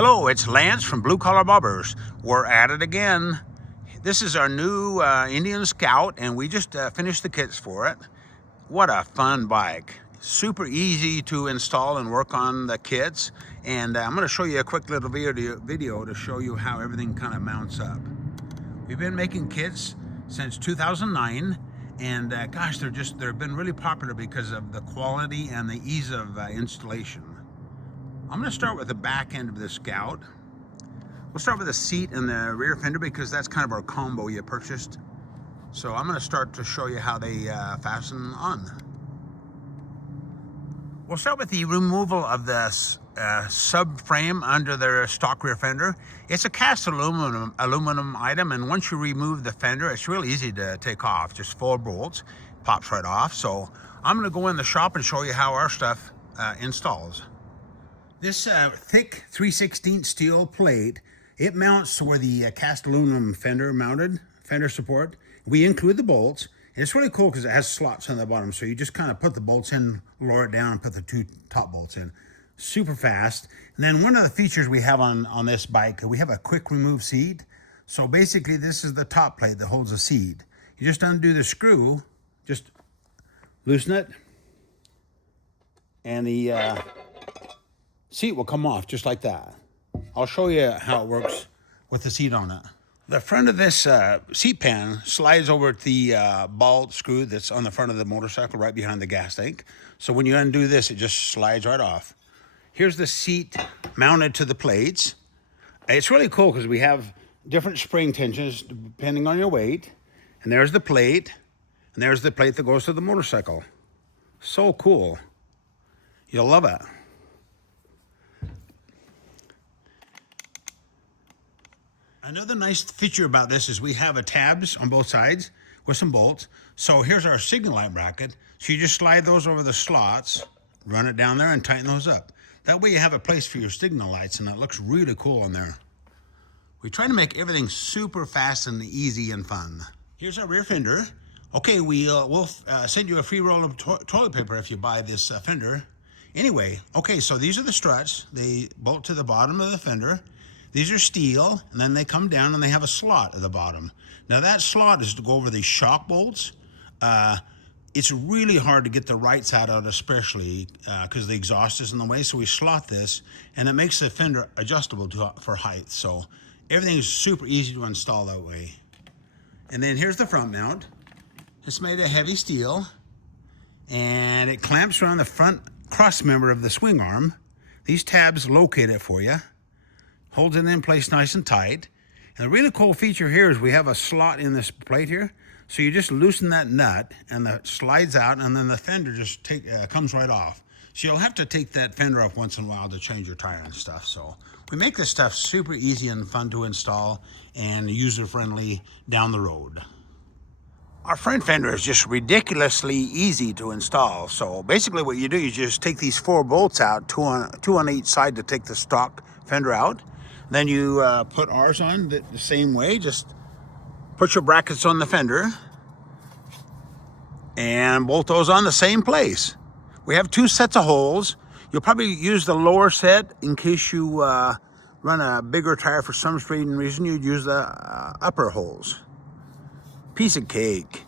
Hello, it's Lance from Blue Collar Bobbers. We're at it again. This is our new Indian Scout, and we just finished the kits for it. What a fun bike. Super easy to install and work on the kits. And I'm going to show you a quick little video to show you how everything kind of mounts up. We've been making kits since 2009, and gosh, they've been really popular because of the quality and the ease of installation. I'm going to start with the back end of the Scout. We'll start with the seat and the rear fender because that's kind of our combo you purchased. So I'm going to start to show you how they fasten on. We'll start with the removal of the subframe under the stock rear fender. It's a cast aluminum item, and once you remove the fender, it's really easy to take off. Just 4 bolts, pops right off. So I'm going to go in the shop and show you how our stuff installs. This thick 3/16 steel plate, it mounts where the cast aluminum fender mounted, fender support. We include the bolts, and it's really cool because it has slots on the bottom. So you just kind of put the bolts in, lower it down, and put the 2 top bolts in. Super fast. And then one of the features we have on this bike, we have a quick remove seat. So basically this is the top plate that holds the seat. You just undo the screw, just loosen it, and the seat will come off just like that. I'll show you how it works with the seat on it. The front of this seat pan slides over the ball screw that's on the front of the motorcycle right behind the gas tank. So when you undo this, it just slides right off. Here's the seat mounted to the plates. It's really cool because we have different spring tensions depending on your weight. And there's the plate, and there's the plate that goes to the motorcycle. So cool. You'll love it. Another nice feature about this is we have tabs on both sides with some bolts. So here's our signal light bracket. So you just slide those over the slots, run it down there, and tighten those up. That way you have a place for your signal lights, and it looks really cool on there. We try to make everything super fast and easy and fun. Here's our rear fender. Okay, we'll send you a free roll of toilet paper if you buy this fender. Anyway, okay, so these are the struts. They bolt to the bottom of the fender. These are steel, and then they come down and they have a slot at the bottom. Now that slot is to go over these shock bolts. It's really hard to get the right side out, especially because the exhaust is in the way. So we slot this, and it makes the fender adjustable for height. So everything is super easy to install that way. And then here's the front mount. It's made of heavy steel, and it clamps around the front cross member of the swing arm. These tabs locate it for you. Holds it in place nice and tight. And the really cool feature here is we have a slot in this plate here. So you just loosen that nut and it slides out, and then the fender just comes right off. So you'll have to take that fender off once in a while to change your tire and stuff. So we make this stuff super easy and fun to install and user-friendly down the road. Our front fender is just ridiculously easy to install. So basically what you do is you just take these 4 bolts out, two on each side to take the stock fender out. Then you put ours on the same way. Just put your brackets on the fender and bolt those on the same place. We have 2 sets of holes. You'll probably use the lower set in case you run a bigger tire for some strange reason. You'd use the upper holes. Piece of cake.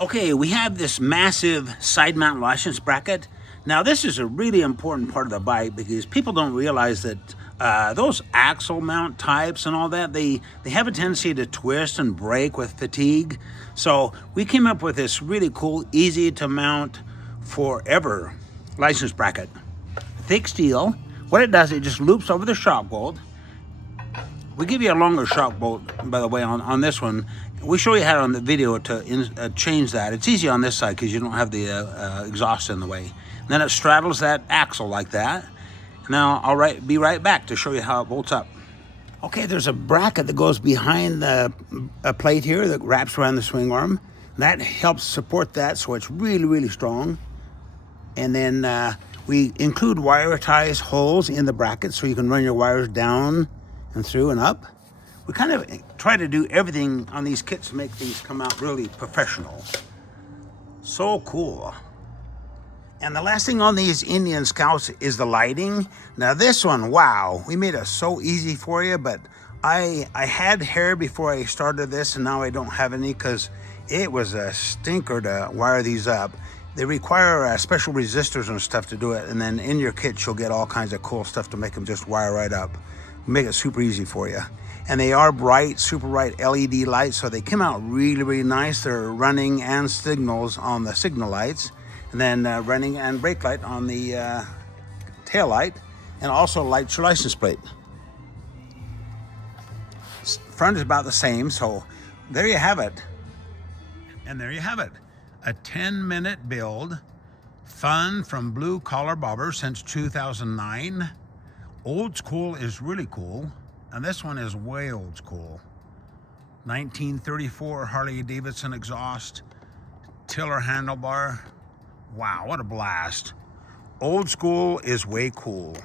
Okay, we have this massive side mount license bracket. Now this is a really important part of the bike because people don't realize that those axle mount types and all that, they have a tendency to twist and break with fatigue. So we came up with this really cool, easy to mount forever license bracket. Thick steel. What it does, it just loops over the shock bolt. We give you a longer shock bolt, by the way, on this one. We show you how on the video to change that. It's easy on this side because you don't have the exhaust in the way. And then it straddles that axle like that. Now I'll be right back to show you how it bolts up. Okay, there's a bracket that goes behind the plate here that wraps around the swing arm. That helps support that, so it's really, really strong. And then we include wire ties holes in the bracket so you can run your wires down and through and up. We kind of try to do everything on these kits to make these come out really professional. So cool. And the last thing on these Indian Scouts is the lighting. Now this one, wow, we made it so easy for you, but I had hair before I started this, and now I don't have any because it was a stinker to wire these up. They require special resistors and stuff to do it, and then in your kit you'll get all kinds of cool stuff to make them just wire right up. Make it super easy for you. And they are bright, super bright LED lights, so they come out really, really nice. They're running and signals on the signal lights, and then running and brake light on the tail light, and also lights your license plate. Front is about the same, so there you have it. And there you have it. A 10-minute build. Fun from Blue Collar Bobber since 2009. Old school is really cool. And this one is way old school. 1934 Harley Davidson exhaust. Tiller handlebar. Wow, what a blast. Old school is way cool.